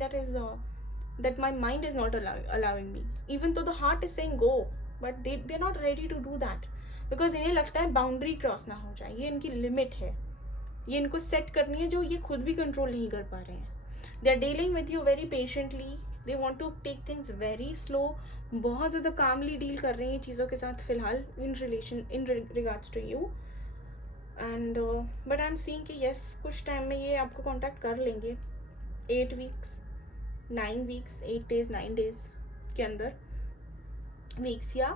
that my mind is not allowing me, even though the heart is saying go, but they're not ready to do that, because इन्हें लगता है बाउंड्री क्रॉस ना हो जाए, ये इनकी लिमिट है, ये इनको सेट करनी है जो ये खुद भी कंट्रोल नहीं कर पा रहे हैं। They are dealing with you very patiently, they want to take things very slow, बहुत ज़्यादा कामली डील कर रही हैं चीज़ों के साथ फ़िलहाल in regards to you. And but I am seeing कि यस, कुछ टाइम में ये आपको कॉन्टैक्ट कर लेंगे, 8 वीक्स 9 वीक्स 8 डेज 9 डेज के अंदर, वीक्स या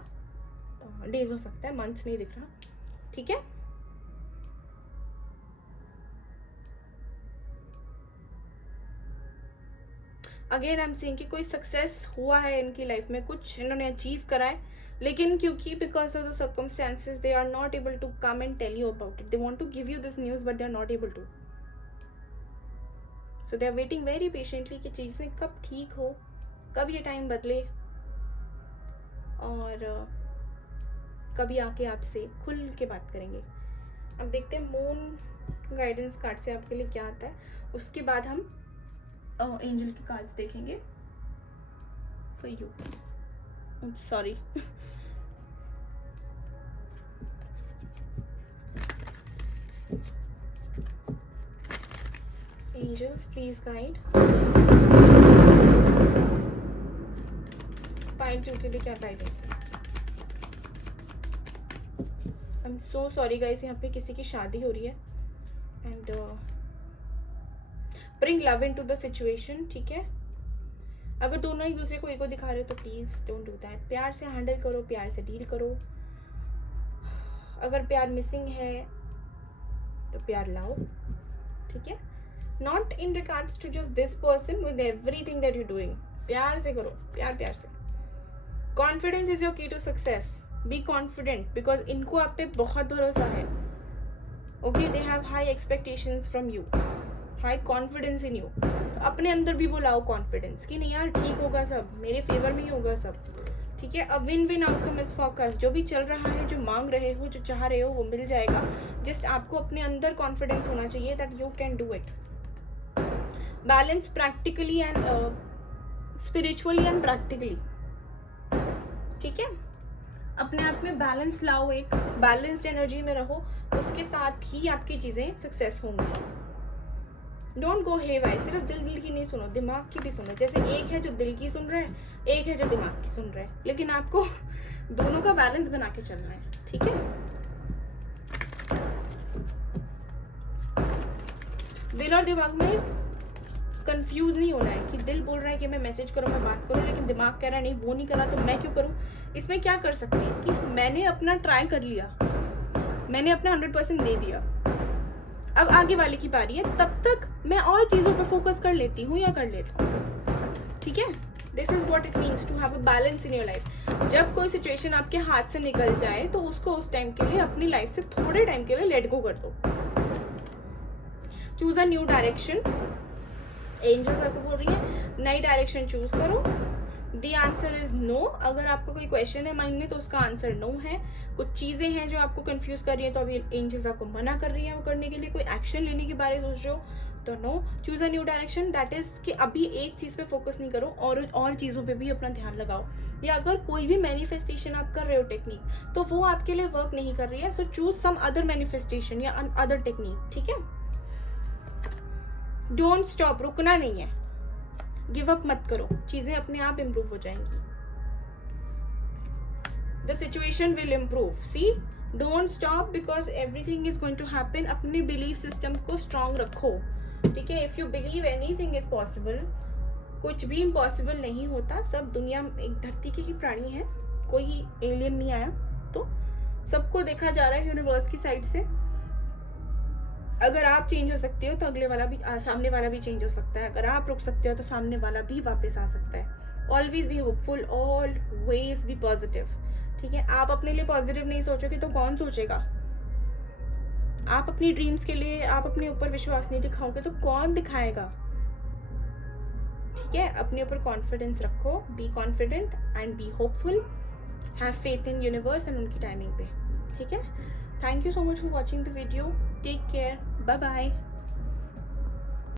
डेज हो सकता है, मंथ्स नहीं दिख रहा, ठीक है। अगेन आई एम सीइंग कि कोई सक्सेस हुआ है इनकी लाइफ में, कुछ इन्होंने अचीव करा है, लेकिन क्योंकि because of the circumstances they are not able to come and tell you about it, they want to give you this news but they are not able to, so they are waiting very patiently कि चीज़ें कब ठीक हो, कब ये टाइम बदले और कभी आके आपसे खुल के बात करेंगे। अब देखते हैं मून गाइडेंस कार्ड से आपके लिए क्या आता है, उसके बाद हम एंजल के कार्ड्स देखेंगे for you. Sorry angels please guide pile 2 के लिए क्या गाइडेंस है। I am so sorry guys, यहाँ पे किसी की शादी हो रही है and bring love into the situation, ठीक है। अगर दोनों एक दूसरे को ईगो दिखा रहे हो तो प्लीज़ डोंट डू दैट, प्यार से हैंडल करो, प्यार से डील करो। अगर प्यार मिसिंग है तो प्यार लाओ, ठीक है। Not in regards to just this person, with everything that you doing, प्यार से करो, प्यार से। Confidence is your key to success, be confident, because इनको आप पे बहुत भरोसा है। Okay, they have high expectations from you, high confidence in you. तो अपने अंदर भी वो लाओ कॉन्फिडेंस कि नहीं यार ठीक होगा, सब मेरे फेवर में ही होगा सब, ठीक है। A win win outcome is focus, जो भी चल रहा है, जो मांग रहे हो, जो चाह रहे हो, वो मिल जाएगा। जस्ट आपको अपने अंदर कॉन्फिडेंस होना चाहिए that you can do it. Balance practically and spiritually and practically, ठीक है। अपने आप में बैलेंस लाओ, एक बैलेंस्ड एनर्जी में रहो, उसके साथ ही आपकी चीज़ें सक्सेस होंगी। डोंट गो हेवाई, सिर्फ दिल की नहीं सुनो, दिमाग की भी सुनो। जैसे एक है जो दिल की सुन रहा है, एक है जो दिमाग की सुन रहा है, लेकिन आपको दोनों का बैलेंस बना के चलना है, ठीक है। दिल और दिमाग में कंफ्यूज नहीं होना है कि दिल बोल रहा है कि मैं मैसेज करूँ, मैं बात करूँ, लेकिन दिमाग कह रहा है नहीं वो नहीं करा तो मैं क्यों करूँ। इसमें क्या कर सकती है कि मैंने अपना ट्राई कर लिया, मैंने अपना 100% दे दिया, अब आगे वाले की बारी है, तब तक मैं और चीज़ों पे फोकस कर लेती हूँ या कर लेता हूँ, ठीक है। This is what it means to have a balance in your life. जब कोई सिचुएशन आपके हाथ से निकल जाए तो उसको उस टाइम के लिए, अपनी लाइफ से थोड़े टाइम के लिए लेट गो कर दो। Choose a new direction, angels आपको बोल रही है नई डायरेक्शन चूज करो। The answer is no. अगर आपको कोई क्वेश्चन है माइंड में तो उसका आंसर नो है। कुछ चीज़ें हैं जो आपको कंफ्यूज कर रही है तो अभी एंजल्स आपको मना कर रही है वो करने के लिए। कोई एक्शन लेने के बारे में सोच रहे हो तो no. Choose a new direction, that is कि अभी एक चीज़ पे फोकस नहीं करो और चीज़ों पे भी अपना ध्यान लगाओ। या अगर कोई भी मैनिफेस्टेशन आप कर रहे हो टेक्निक तो वो आपके लिए वर्क नहीं कर रही है, so choose some other manifestation या अदर टेक्निक, ठीक है। डोंट स्टॉप, रुकना नहीं है, गिव अप मत करो, चीजें अपने आप इम्प्रूव हो जाएंगी। The situation will improve, see don't stop because everything is going to happen. अपने बिलीफ सिस्टम को स्ट्रांग रखो, ठीक है। If you believe anything is possible, कुछ भी इम्पॉसिबल नहीं होता। सब दुनिया एक धरती के ही प्राणी है, कोई एलियन नहीं आया, तो सबको देखा जा रहा है यूनिवर्स की साइड से। अगर आप चेंज हो सकते हो तो अगले वाला भी, सामने वाला भी चेंज हो सकता है। अगर आप रुक सकते हो तो सामने वाला भी वापस आ सकता है। Always be hopeful, always be positive, ठीक है। आप अपने लिए पॉजिटिव नहीं सोचोगे तो कौन सोचेगा, आप अपनी ड्रीम्स के लिए आप अपने ऊपर विश्वास नहीं दिखाओगे तो कौन दिखाएगा? ठीक है, अपने ऊपर कॉन्फिडेंस रखो, be confident and be hopeful, have faith in universe and उनकी टाइमिंग पे। ठीक है, thank you so much for watching the video, take care, bye bye.